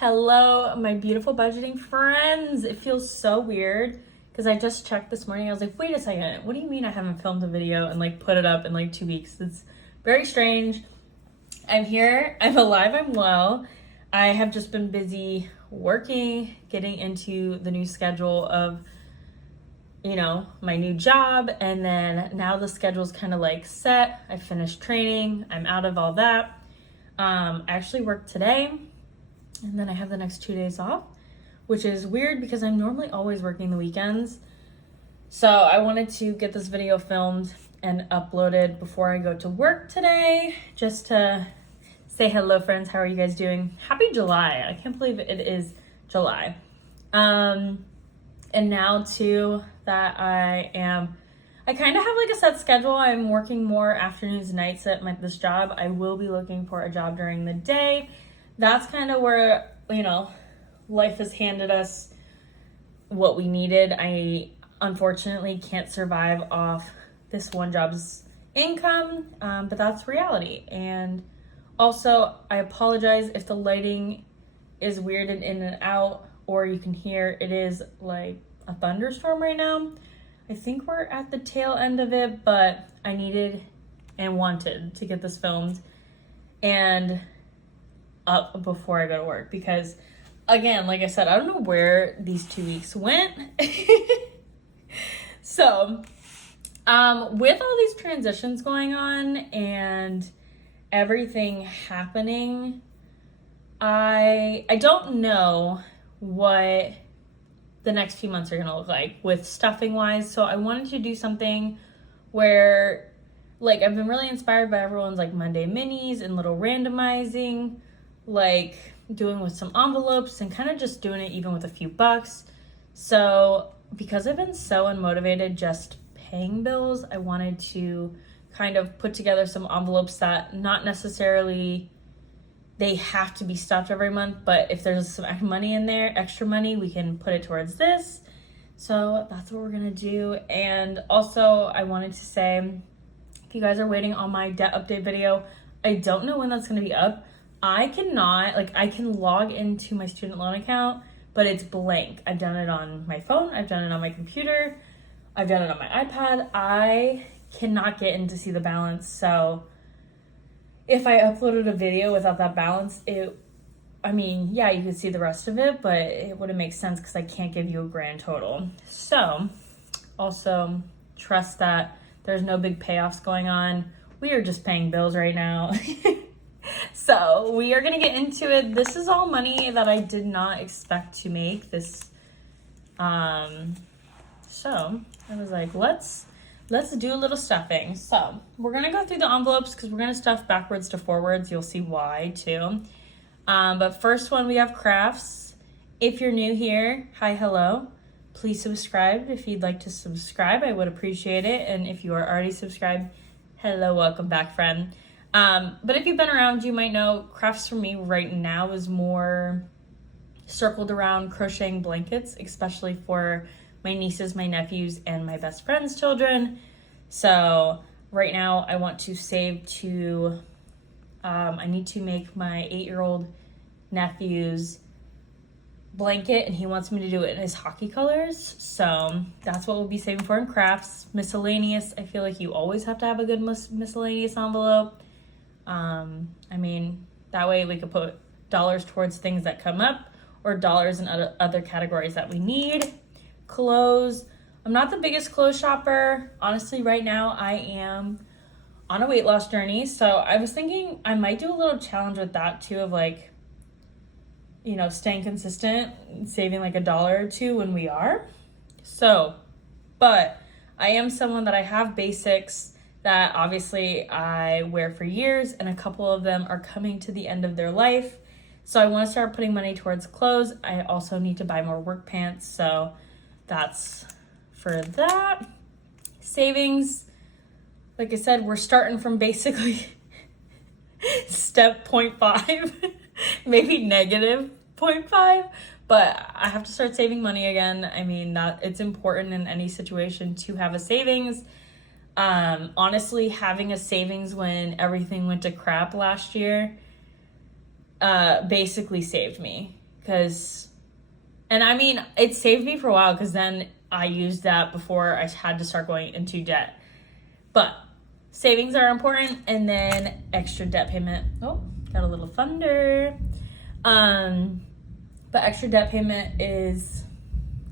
Hello, my beautiful budgeting friends. It feels so weird because I just checked this morning. I was like, wait a second, what do you mean I haven't filmed a video and put it up in 2 weeks? It's very strange. I'm here, I'm alive, I'm well. I have just been busy working, getting into the new schedule of, my new job. And then now the schedule's kind of set. I finished training, I'm out of all that. I actually worked today. And then I have the next 2 days off, which is weird because I'm normally always working the weekends. So I wanted to get this video filmed and uploaded before I go to work today, just to say hello, friends. How are you guys doing? Happy July. I can't believe it is July. And now too that I kind of have a set schedule. I'm working more afternoons, nights at this job. I will be looking for a job during the day. That's kind of where, life has handed us what we needed. I unfortunately can't survive off this one job's income, but that's reality. And also, I apologize if the lighting is weird and in and out, or you can hear it is like a thunderstorm right now. I think we're at the tail end of it, but I needed and wanted to get this filmed and up before I go to work because, again, like I said, I don't know where these 2 weeks went. So, with all these transitions going on and everything happening, I don't know what the next few months are gonna look like with stuffing wise. So I wanted to do something where, I've been really inspired by everyone's Monday minis and little randomizing, doing with some envelopes and kind of just doing it even with a few bucks. So because I've been so unmotivated just paying bills, I wanted to kind of put together some envelopes that not necessarily they have to be stuffed every month, but if there's some money in there, extra money, we can put it towards this. So that's what we're gonna do. And also I wanted to say, if you guys are waiting on my debt update video, I don't know when that's gonna be up. I cannot, I can log into my student loan account, but it's blank. I've done it on my phone. I've done it on my computer. I've done it on my iPad. I cannot get in to see the balance. So if I uploaded a video without that balance, you could see the rest of it, but it wouldn't make sense because I can't give you a grand total. So also trust that there's no big payoffs going on. We are just paying bills right now. So we are gonna get into it. This is all money that I did not expect to make this. So I was like, let's do a little stuffing. So we're gonna go through the envelopes because we're gonna stuff backwards to forwards. You'll see why too. But first one, we have crafts. If you're new here, hi, hello. Please subscribe if you'd like to subscribe. I would appreciate it. And if you are already subscribed, hello, welcome back, friend. But if you've been around, you might know crafts for me right now is more circled around crocheting blankets, especially for my nieces, my nephews, and my best friend's children. So right now I want to save to, I need to make my 8-year-old nephew's blanket, and he wants me to do it in his hockey colors. So that's what we'll be saving for in crafts. Miscellaneous, I feel like you always have to have a good miscellaneous envelope. That way we could put dollars towards things that come up or dollars in other categories that we need. Clothes. I'm not the biggest clothes shopper. Honestly, right now I am on a weight loss journey. So I was thinking I might do a little challenge with that too of staying consistent, saving $1 or $2 when we are. So, but I am someone that I have basics that obviously I wear for years, and a couple of them are coming to the end of their life. So I want to start putting money towards clothes. I also need to buy more work pants. So that's for that. Savings. Like I said, we're starting from basically step 0.5, maybe negative 0.5, but I have to start saving money again. That it's important in any situation to have a savings. Honestly, having a savings when everything went to crap last year basically saved me. and I mean, it saved me for a while because then I used that before I had to start going into debt. But savings are important, and then extra debt payment. Oh, got a little thunder. But extra debt payment is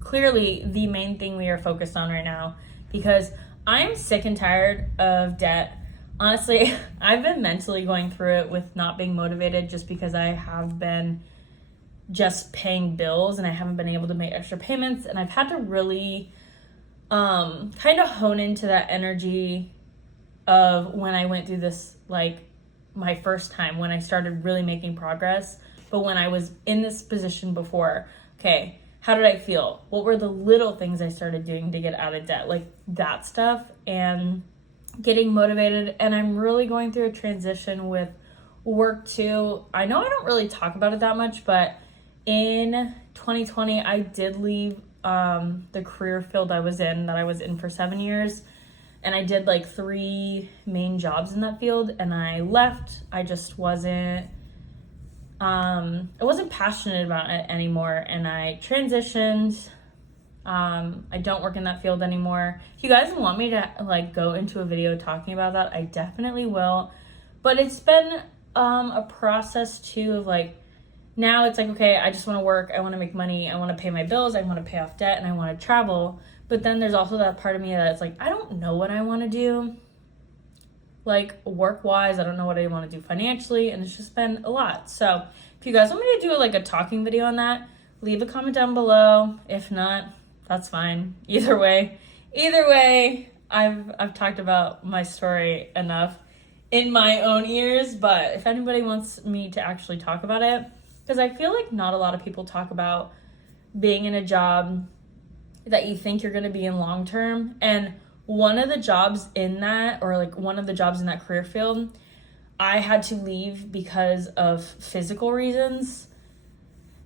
clearly the main thing we are focused on right now because I'm sick and tired of debt. Honestly, I've been mentally going through it with not being motivated just because I have been just paying bills and I haven't been able to make extra payments, and I've had to really kind of hone into that energy of when I went through this, like my first time when I started really making progress. But when I was in this position before, okay, how did I feel? What were the little things I started doing to get out of debt? Like that stuff, and getting motivated. And I'm really going through a transition with work too. I know I don't really talk about it that much, but in 2020, I did leave the career field I was in for 7 years. And I did like 3 main jobs in that field, and I left. I just wasn't passionate about it anymore, and I transitioned. I don't work in that field anymore. If you guys want me to like go into a video talking about that, I definitely will. But it's been a process too of like, now it's like, okay, I just want to work, I want to make money, I want to pay my bills, I want to pay off debt, and I want to travel. But then there's also that part of me that's like, I don't know what I want to do. Like work-wise, I don't know what I want to do financially, and it's just been a lot. So if you guys want me to do like a talking video on that, leave a comment down below. If not, that's fine. Either way, I've talked about my story enough in my own ears, but if anybody wants me to actually talk about it, because I feel like not a lot of people talk about being in a job that you think you're going to be in long term. And one of the jobs in that, or like one of the jobs in that career field, I had to leave because of physical reasons,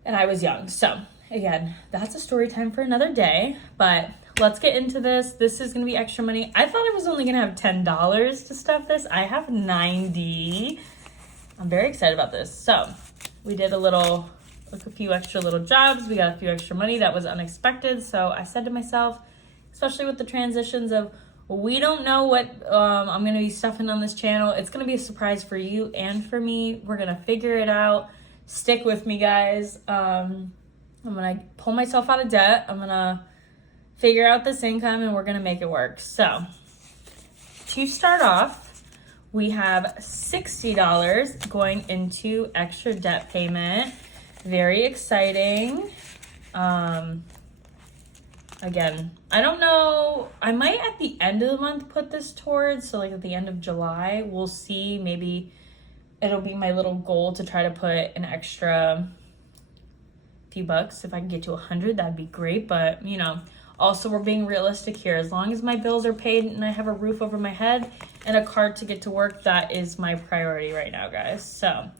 and I was young. So again, that's a story time for another day, but let's get into this. This is going to be extra money. I thought I was only going to have $10 to stuff this. I have 90. I'm very excited about this. So we did a few extra little jobs. We got a few extra money that was unexpected. So I said to myself, especially with the transitions of, we don't know what I'm going to be stuffing on this channel. It's going to be a surprise for you and for me. We're going to figure it out. Stick with me, guys. I'm going to pull myself out of debt. I'm going to figure out this income, and we're going to make it work. So to start off, we have $60 going into extra debt payment. Very exciting. Again, I don't know. I might at the end of the month put this towards. So like at the end of July, we'll see. Maybe it'll be my little goal to try to put an extra few bucks. If I can get to 100, that'd be great. But you know, also we're being realistic here. As long as my bills are paid and I have a roof over my head and a car to get to work, that is my priority right now, guys. So,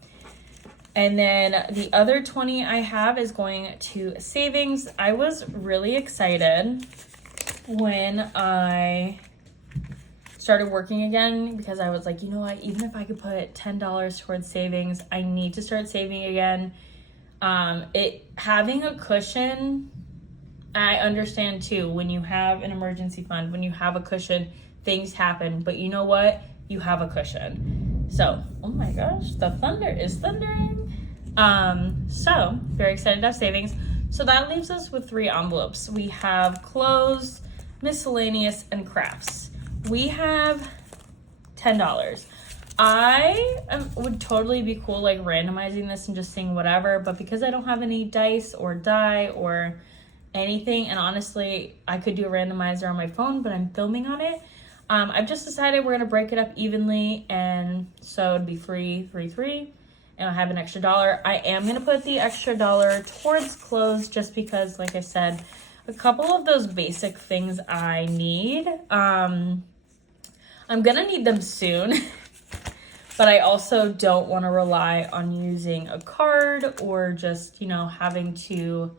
and then the other 20 I have is going to savings. I was really excited when I started working again because I was like, you know what, even if I could put $10 towards savings, I need to start saving again. Having a cushion, I understand too, when you have an emergency fund, when you have a cushion, things happen, but you know what? You have a cushion. So, oh my gosh, the thunder is thundering. So very excited to have savings. So that leaves us with 3 envelopes. We have clothes, miscellaneous, and crafts. We have $10. I would totally be cool like randomizing this and just seeing whatever, but because I don't have any dice or die or anything, and honestly I could do a randomizer on my phone, but I'm filming on it, I've just decided we're gonna break it up evenly, and so it'd be 3, 3, 3, and I have an extra $1. I am gonna put the extra $1 towards clothes just because, like I said, a couple of those basic things I need, I'm gonna need them soon. But I also don't want to rely on using a card or just, you know, having to,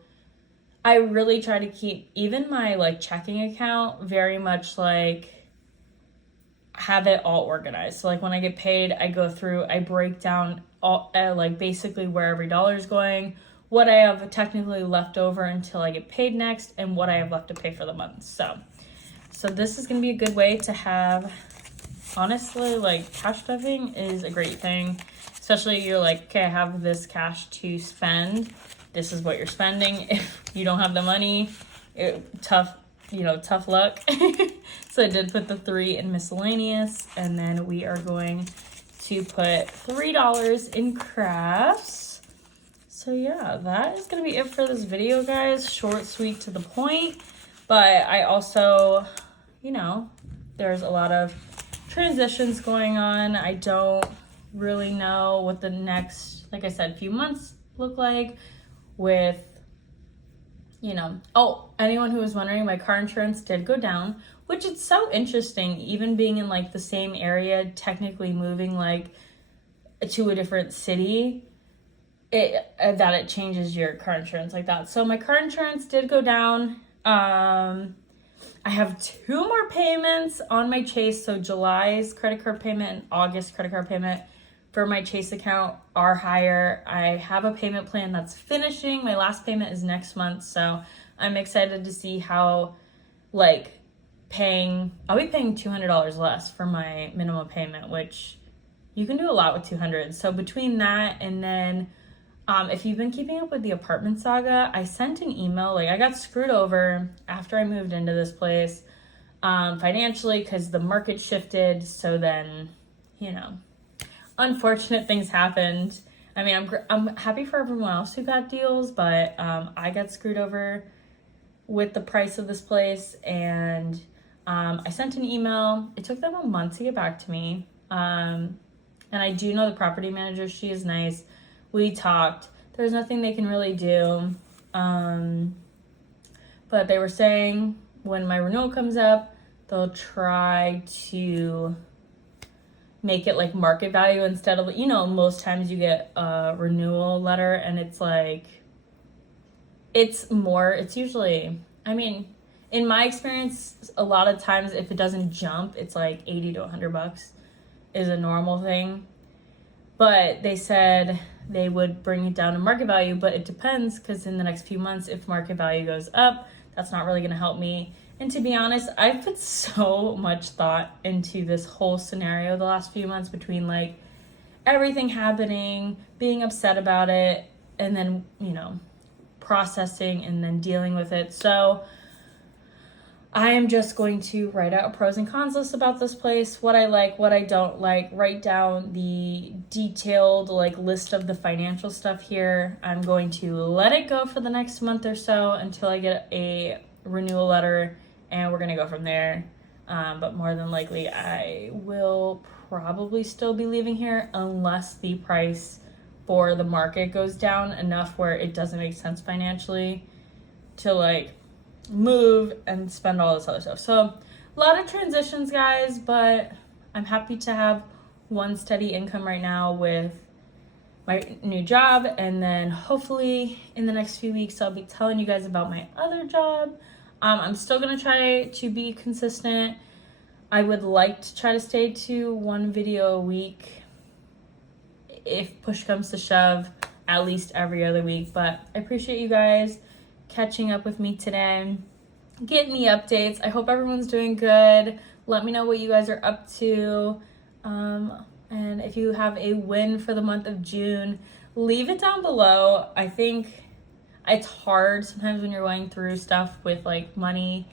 I really try to keep even my like checking account very much like have it all organized. So like when I get paid, I go through, I break down all like basically where every dollar is going, what I have technically left over until I get paid next, and what I have left to pay for the month. So this is gonna be a good way to have, honestly, like cash stuffing is a great thing, especially you're like, okay, I have this cash to spend. This is what you're spending. If you don't have the money, tough luck. So I did put the 3 in miscellaneous, and then we are going to put $3 in crafts. So yeah, that is gonna be it for this video, guys. Short, sweet, to the point. But I also, there's a lot of transitions going on. I don't really know what the next, like I said, few months look like with, oh, anyone who was wondering, my car insurance did go down, which is so interesting, even being in like the same area, technically moving like to a different city, that it changes your car insurance like that. So my car insurance did go down. I have 2 more payments on my Chase. So July's credit card payment and August credit card payment for my Chase account are higher. I have a payment plan that's finishing. My last payment is next month. So I'm excited to see how, I'll be paying $200 less for my minimum payment, which you can do a lot with $200. So between that and then, if you've been keeping up with the apartment saga, I sent an email. I got screwed over after I moved into this place, financially, because the market shifted. So then, unfortunate things happened. I mean, I'm happy for everyone else who got deals, but I got screwed over with the price of this place, and I sent an email. It took them a month to get back to me, and I do know the property manager. She is nice. We talked. There's nothing they can really do, but they were saying when my renewal comes up, they'll try to make it like market value instead of, most times you get a renewal letter and it's like, it's usually, in my experience, a lot of times if it doesn't jump, it's like $80 to $100 is a normal thing. But they said they would bring it down to market value, but it depends, because in the next few months, if market value goes up, that's not really going to help me. And to be honest, I've put so much thought into this whole scenario the last few months, between like everything happening, being upset about it, and then, processing and then dealing with it. So I am just going to write out a pros and cons list about this place, what I like, what I don't like, write down the detailed list of the financial stuff here. I'm going to let it go for the next month or so until I get a renewal letter, and we're going to go from there. But more than likely, I will probably still be leaving here unless the price for the market goes down enough where it doesn't make sense financially to move and spend all this other stuff. So a lot of transitions, guys, but I'm happy to have one steady income right now with my new job, and then hopefully in the next few weeks I'll be telling you guys about my other job. I'm still gonna try to be consistent. I would like to try to stay to 1 video a week. If push comes to shove, at least every other week. But I appreciate you guys catching up with me today, getting the updates. I hope everyone's doing good. Let me know what you guys are up to. And if you have a win for the month of June, leave it down below. I think it's hard sometimes when you're going through stuff with money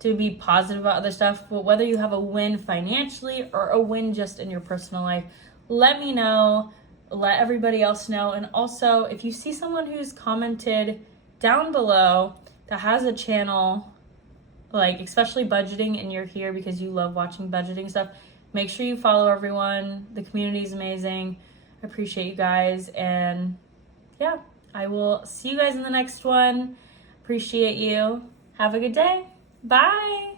to be positive about other stuff, but whether you have a win financially or a win just in your personal life, let me know, let everybody else know. And also, if you see someone who's commented down below that has a channel, especially budgeting, and you're here because you love watching budgeting stuff, make sure you follow everyone. The community is amazing. I appreciate you guys. And yeah, I will see you guys in the next one. Appreciate you. Have a good day. Bye.